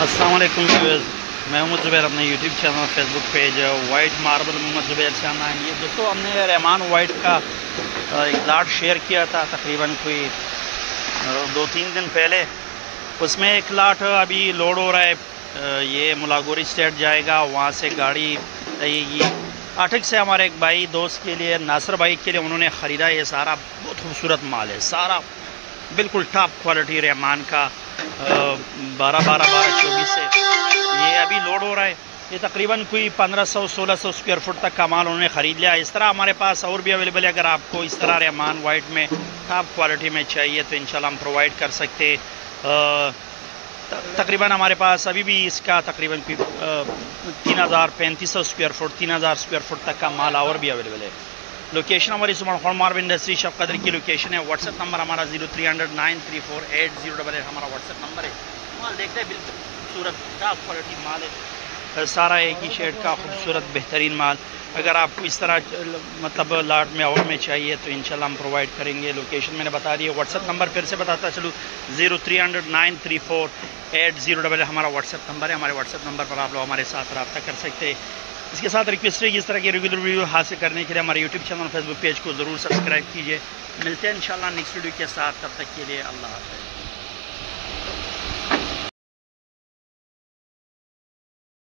السلام علیکم ویورز، میں محمد زبیر، اپنے یوٹیوب چینل فیس بک پیج وائٹ ماربل محمد زبیر سے آن یہ دوستوں ہم نے رحمان وائٹ کا ایک لاٹ شیئر کیا تھا تقریباً کوئی 2-3 دن پہلے. اس میں ایک لاٹ ابھی لوڈ ہو رہا ہے. یہ ملاگوری اسٹیٹ جائے گا، وہاں سے گاڑی آئے گی آٹھک سے. ہمارے ایک بھائی دوست کے لیے، ناصر بھائی کے لیے انہوں نے خریدا. یہ سارا بہت خوبصورت مال ہے، سارا بالکل ٹاپ کوالٹی رحمان کا 12-24 سے یہ ابھی لوڈ ہو رہا ہے. یہ تقریباً کوئی 1500-1600 اسکوائر فٹ تک کا مال انہوں نے خرید لیا. اس طرح ہمارے پاس اور بھی اویلیبل ہے. اگر آپ کو اس طرح رحمان وائٹ میں ٹاپ کوالٹی میں چاہیے تو انشاءاللہ ہم پرووائڈ کر سکتے. تقریباً ہمارے پاس ابھی بھی اس کا تقریباً 3500 اسکوائر فٹ 3000 اسکوائر فٹ تک کا مال اور بھی اویلیبل ہے. لوکیشن ہماری سمر خان ماربل انڈسٹری شف قدر کی لوکیشن ہے. واٹس ایپ نمبر ہمارا 0300-934-8088 ہمارا واٹس ایپ نمبر ہے. مال دیکھتے ہیں بالکل خوبصورت ٹاپ کوالٹی مال ہے، سارا ایک ہی شیڈ کا خوبصورت بہترین مال. اگر آپ کو اس طرح مطلب لاٹ میں اور میں چاہیے تو انشاءاللہ ہم پرووائڈ کریں گے. لوکیشن میں نے بتا دی ہے. واٹس ایپ نمبر پھر سے بتاتا چلوں 0300-934-8088 ہمارا واٹس ایپ نمبر ہے. ہمارے واٹس ایپ نمبر پر آپ لوگ ہمارے ساتھ رابطہ کر سکتے ہیں. اس کے ساتھ ریکویسٹ ہے کہ اس طرح کے ریگولر ویڈیو حاصل کرنے کے لیے ہمارے یوٹیوب چینل فیس بک پیج کو ضرور سبسکرائب کیجیے. ملتے ہیں انشاءاللہ نیکسٹ ویڈیو کے ساتھ. تب تک کے لیے اللہ حافظ.